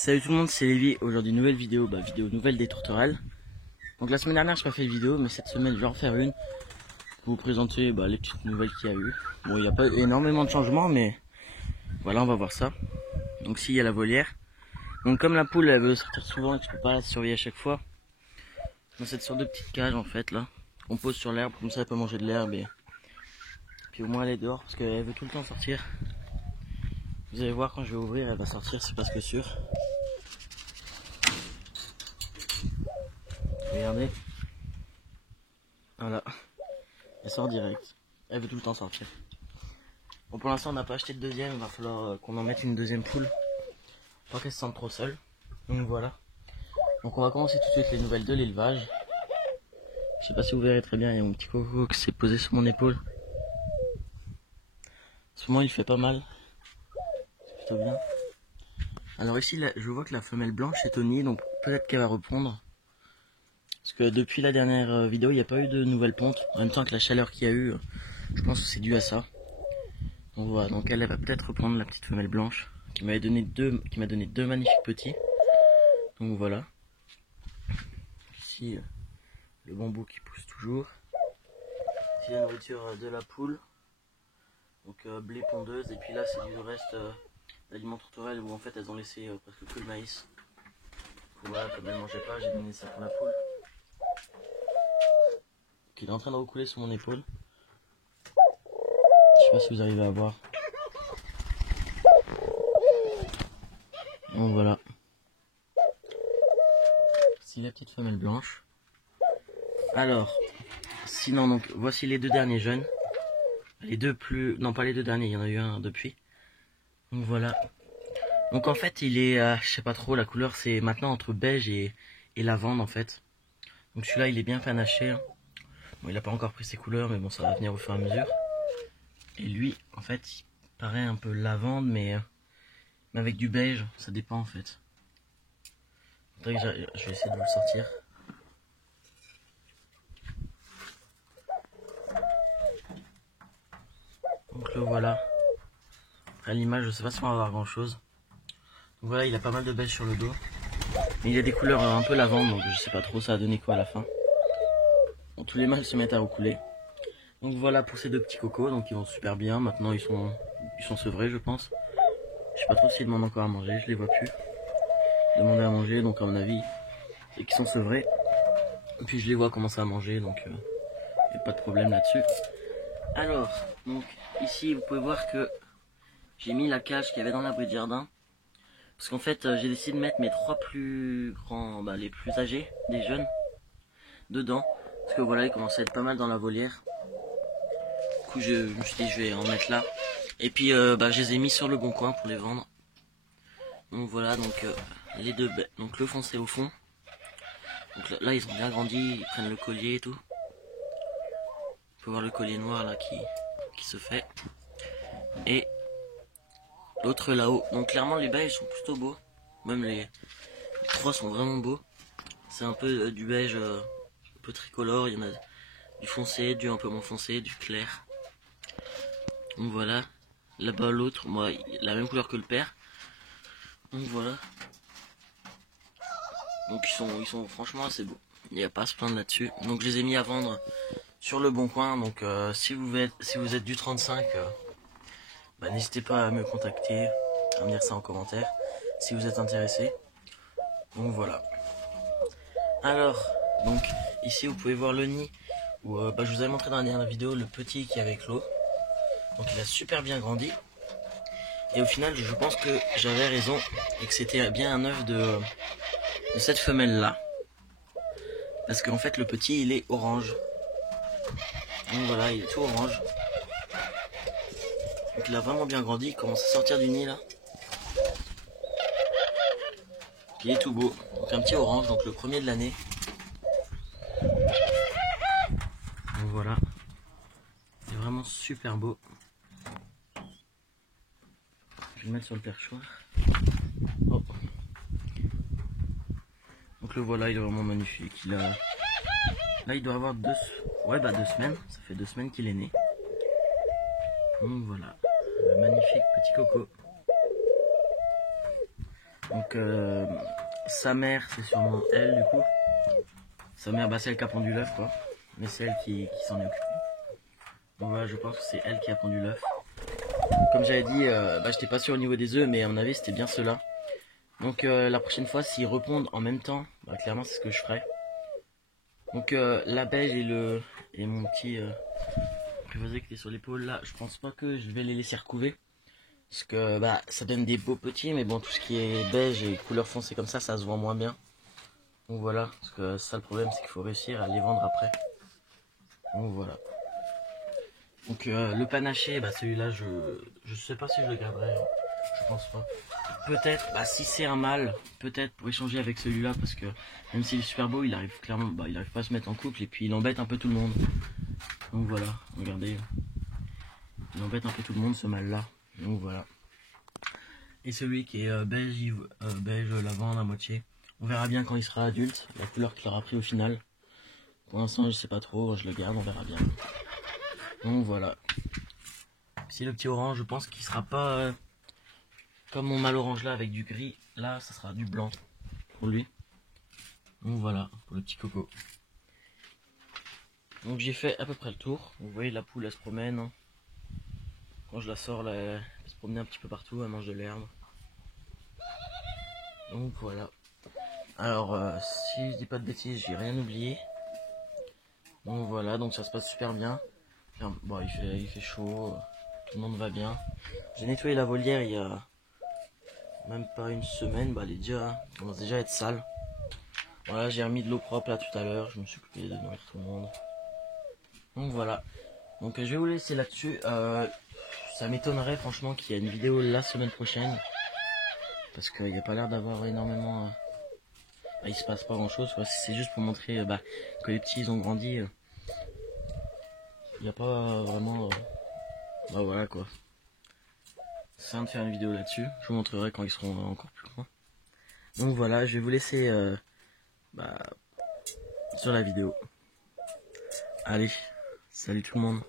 Salut tout le monde, c'est Lévi. Aujourd'hui nouvelle vidéo, vidéo nouvelle des tourterelles. Donc la semaine dernière je n'ai pas fait de vidéo, mais cette semaine je vais en faire une pour vous présenter les petites nouvelles qu'il y a eu. Bon, il n'y a pas énormément de changements, mais voilà, on va voir ça. Donc ici il y a la volière. Donc comme la poule elle veut sortir souvent et que je peux pas la surveiller à chaque fois, dans cette sorte de petite cage en fait là, on pose sur l'herbe, comme ça elle peut manger de l'herbe et puis au moins elle est dehors parce qu'elle veut tout le temps sortir. Vous allez voir quand je vais ouvrir, elle va sortir, c'est presque sûr. Regardez. Voilà. Elle sort direct. Elle veut tout le temps sortir. Bon, pour l'instant on n'a pas acheté de deuxième, il va falloir qu'on en mette une deuxième poule. Pas qu'elle se sente trop seule. Donc voilà. Donc on va commencer tout de suite les nouvelles de l'élevage. Je sais pas si vous verrez très bien, il y a mon petit coco qui s'est posé sur mon épaule. En ce moment il fait pas mal. C'est plutôt bien. Alors ici là, je vois que la femelle blanche est au nid, donc peut-être qu'elle va répondre. Parce que depuis la dernière vidéo, il n'y a pas eu de nouvelles pontes. En même temps que la chaleur qu'il y a eu, je pense que c'est dû à ça. Donc voilà, donc elle va peut-être reprendre la petite femelle blanche qui m'a donné deux magnifiques petits. Donc voilà. Ici le bambou qui pousse toujours. Ici la nourriture de la poule. Donc blé pondeuse, et puis là c'est du reste d'aliments tourterelles où en fait elles ont laissé presque que le maïs. Donc, voilà, comme elles ne mangeaient pas, j'ai donné ça pour la poule. Donc, il est en train de recouler sur mon épaule. Je sais pas si vous arrivez à voir. Donc voilà. Ici la petite femelle blanche. Alors, sinon donc voici les deux derniers jeunes. Les deux plus... Non pas les deux derniers, il y en a eu un depuis. Donc voilà. Donc en fait il est, je sais pas trop, la couleur c'est maintenant entre beige et lavande en fait. Donc celui-là il est bien panaché. Hein. Bon, il a pas encore pris ses couleurs mais bon ça va venir au fur et à mesure. Et lui en fait il paraît un peu lavande mais avec du beige, ça dépend en fait. Je vais essayer de vous le sortir. Donc le voilà. À l'image je sais pas si on va voir grand chose. Donc voilà, il a pas mal de beige sur le dos. Mais il a des couleurs un peu lavande, donc je sais pas trop ça a donné quoi à la fin. Bon, tous les mâles se mettent à recouler. Donc voilà pour ces deux petits cocos, donc ils vont super bien. Maintenant ils sont sevrés je pense. Je sais pas trop s'ils demandent encore à manger, je les vois plus. Demander à manger, donc à mon avis, c'est qu'ils sont sevrés. Et puis je les vois commencer à manger, donc il n'y a pas de problème là-dessus. Alors, donc ici vous pouvez voir que j'ai mis la cage qu'il y avait dans l'abri de jardin. Parce qu'en fait j'ai décidé de mettre mes trois plus grands, les plus âgés, des jeunes, dedans. Parce que voilà, ils commençaient à être pas mal dans la volière. Du coup je me suis dit je vais en mettre là. Et puis je les ai mis sur le bon coin pour les vendre. Donc voilà, donc les deux, donc le foncé au fond. Donc là ils ont bien grandi, ils prennent le collier et tout. On peut voir le collier noir là qui se fait. Et l'autre là-haut. Donc clairement les bas ils sont plutôt beaux. Même les trois sont vraiment beaux. C'est un peu du beige un peu tricolore. Il y en a du foncé, du un peu moins foncé, du clair. Donc voilà. Là-bas l'autre, moi, la même couleur que le père. Donc voilà. Donc ils sont franchement assez beaux. Il n'y a pas à se plaindre là-dessus. Donc je les ai mis à vendre sur le bon coin. Donc si vous êtes du 35, n'hésitez pas à me contacter, à me dire ça en commentaire si vous êtes intéressé. Donc voilà. Alors, donc ici vous pouvez voir le nid où je vous avais montré dans la dernière vidéo le petit qui est avec l'eau. Donc il a super bien grandi. Et au final je pense que j'avais raison et que c'était bien un œuf de cette femelle là. Parce qu'en fait le petit il est orange. Donc voilà, il est tout orange. Donc il a vraiment bien grandi, il commence à sortir du nid là. Il est tout beau. Donc un petit orange, donc le premier de l'année. Donc voilà. Il est vraiment super beau. Je vais le mettre sur le perchoir. Oh. Donc le voilà, il est vraiment magnifique. Là il doit avoir 2 semaines. Ça fait 2 semaines qu'il est né. Donc voilà. Le magnifique petit coco. Donc sa mère c'est sûrement elle du coup. Sa mère bah c'est elle qui a pondu l'œuf quoi. Mais c'est elle qui s'en est occupée. Donc voilà, je pense que c'est elle qui a pondu l'œuf. Comme j'avais dit, bah, j'étais pas sûr au niveau des œufs, mais à mon avis c'était bien ceux-là. Donc la prochaine fois s'ils répondent en même temps, bah, clairement c'est ce que je ferai. Donc la beige et mon petit prévasé qui est sur l'épaule là, je pense pas que je vais les laisser recouver. Parce que bah ça donne des beaux petits, mais bon tout ce qui est beige et couleur foncée comme ça se voit moins bien. Donc voilà, parce que ça le problème c'est qu'il faut réussir à les vendre après. Donc voilà. Donc le panaché, bah celui-là je sais pas si je le garderai, hein. Je pense pas. Peut-être, bah si c'est un mâle, peut-être pour échanger avec celui-là parce que même s'il est super beau, il arrive clairement, bah il arrive pas à se mettre en couple et puis il embête un peu tout le monde. Donc voilà, regardez, il embête un peu tout le monde ce mâle-là. Donc voilà. Et celui qui est beige, beige lavande à moitié, on verra bien quand il sera adulte, la couleur qu'il aura pris au final. Pour l'instant je sais pas trop, je le garde, on verra bien. Donc voilà. Si le petit orange, je pense qu'il sera pas comme mon mâle orange là avec du gris. Là, ça sera du blanc pour lui. Donc voilà, pour le petit coco. Donc j'ai fait à peu près le tour. Vous voyez, la poule, elle se promène, hein. Quand je la sors, là, elle se promène un petit peu partout, elle mange de l'herbe. Donc voilà. Alors, si je dis pas de bêtises, j'ai rien oublié. Donc voilà, donc ça se passe super bien. Enfin, bon, il fait chaud, tout le monde va bien. J'ai nettoyé la volière il y a même pas une semaine, bah elle commence déjà à être sale. Voilà, j'ai remis de l'eau propre là tout à l'heure, je me suis occupé de nourrir tout le monde. Donc voilà. Donc je vais vous laisser là-dessus. Ça m'étonnerait franchement qu'il y ait une vidéo la semaine prochaine. Parce qu'il n'y a pas l'air d'avoir énormément... bah, il se passe pas grand-chose. C'est juste pour montrer bah, que les petits ils ont grandi. Il n'y a pas vraiment... bah voilà quoi. C'est rien de faire une vidéo là-dessus. Je vous montrerai quand ils seront encore plus grands. Donc voilà, je vais vous laisser bah, sur la vidéo. Allez, salut tout le monde.